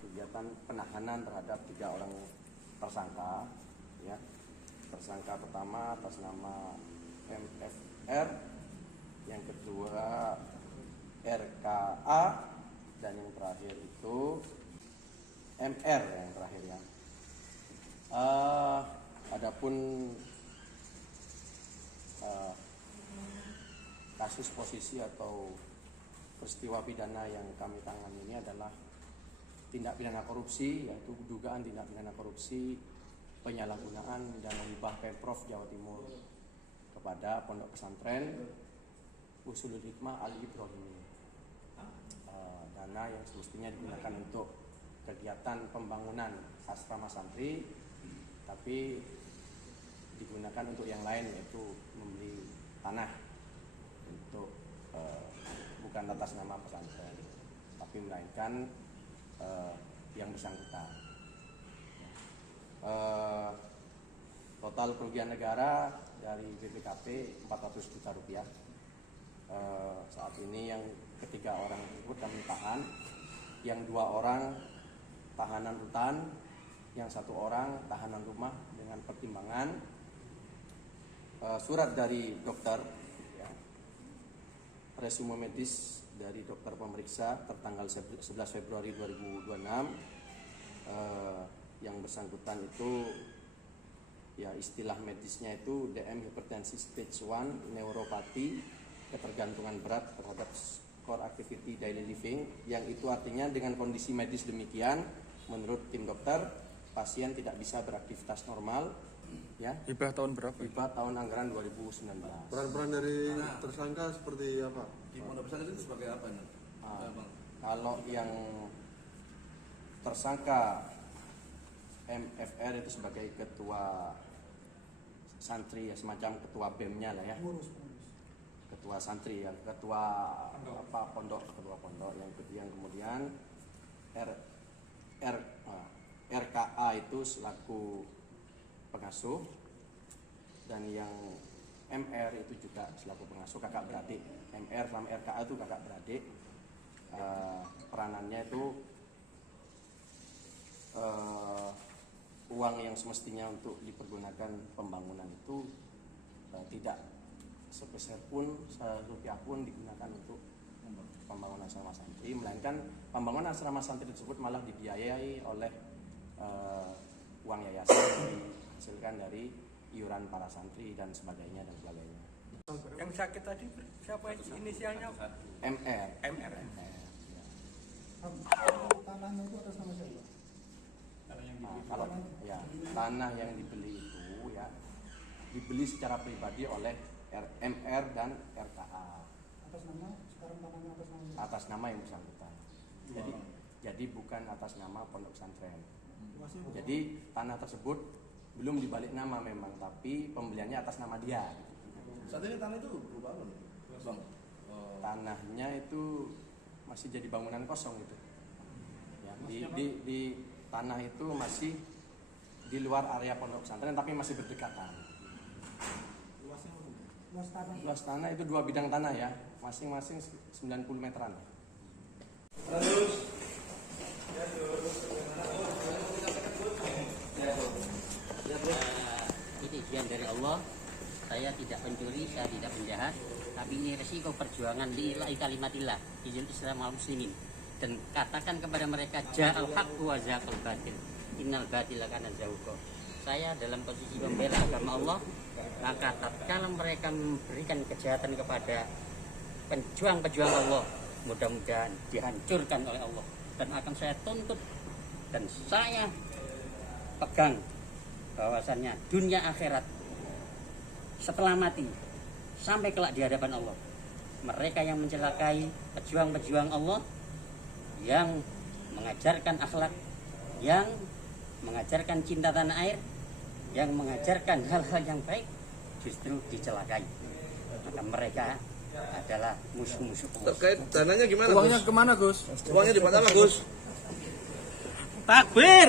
kegiatan penahanan terhadap 3 orang tersangka, ya. Tersangka pertama atas nama MFR, yang kedua RKA, dan yang terakhir itu MR yang terakhir ya. Adapun kasus posisi atau peristiwa pidana yang kami tangani ini adalah tindak pidana korupsi, yaitu dugaan tindak pidana korupsi penyalahgunaan dana hibah Pemprov Jawa Timur kepada Pondok Pesantren Usulul Hikmah Al Ibrahimi. Dana yang semestinya digunakan untuk kegiatan pembangunan asrama santri, tapi digunakan untuk yang lain, yaitu membeli tanah untuk bukan atas nama pesantren, tapi melainkan yang bersangkutan. Total kerugian negara dari BPKP 400 juta rupiah. Saat ini yang ketiga orang tersebut kami tahan, yang 2 orang tahanan rutan, yang 1 orang tahanan rumah dengan pertimbangan surat dari dokter, ya, resume medis dari dokter pemeriksa tertanggal 11 Februari 2026, yang bersangkutan itu ya istilah medisnya itu DM hipertensi stage 1 neuropati, ketergantungan berat terhadap core activity daily living, yang itu artinya dengan kondisi medis demikian menurut tim dokter pasien tidak bisa beraktivitas normal, ya. Hibah tahun berapa? Hibah tahun anggaran 2019. Peran-peran dari tersangka seperti apa? Di Pondok Pesantren itu sebagai apa nih? Kalau yang tersangka MFR itu sebagai ketua santri, ya, semacam ketua BEM-nya lah ya. Ketua santri, ya, ketua pondok, yang kemudian RKA itu selaku pengasuh, dan yang MR itu juga selaku pengasuh, kakak beradik. MR sama RKA itu kakak beradik. Peranannya itu uang yang semestinya untuk dipergunakan pembangunan itu tidak sepeser pun, serupiah pun digunakan untuk pembangunan asrama santri, melainkan pembangunan asrama santri tersebut malah dibiayai oleh uang yayasan yang dihasilkan dari iuran para santri dan sebagainya dan sebagainya. Yang sakit tadi siapa inisialnya? MR. MR. Ya. Tanahnya itu atas nama siapa? Kalau ya tanah yang dibeli itu ya dibeli secara pribadi oleh MR dan RKA. Atas nama, sekarang tanahnya atas nama siapa? Atas nama yang bersangkutan. Jadi bukan atas nama Pondok Pesantren. Jadi tanah tersebut belum dibalik nama memang, tapi pembeliannya atas nama dia. Saat ini tanah itu berubah apa nih, Bang? Tanahnya itu masih jadi bangunan kosong gitu. Ya, di tanah itu masih di luar area Pondok Pesantren, tapi masih berdekatan. Luas tanah itu 2 bidang tanah ya, masing-masing 90 meteran. Ini ujian dari Allah. Saya tidak pencuri, saya tidak penjahat, tapi ini resiko perjuangan lillahi kalimatillah, izin Islam al muslimin. Dan katakan kepada mereka ja'al haqqu wa zaqal batil, innal batila kana zahuqa. Saya dalam posisi membela agama Allah, maka tatkala mereka memberikan kejahatan kepada pejuang-pejuang Allah, mudah-mudahan dihancurkan oleh Allah, dan akan saya tuntut, dan saya pegang bahwasannya dunia akhirat setelah mati sampai kelak di hadapan Allah, mereka yang mencelakai pejuang-pejuang Allah, yang mengajarkan akhlak, yang mengajarkan cinta tanah air, yang mengajarkan hal-hal yang baik, justru dicelakai. Maka mereka adalah musuh-musuh Allah. Terkait dananya gimana, Uangnya Gus? kemana, Gus? Uangnya di mana, Gus? Takbir!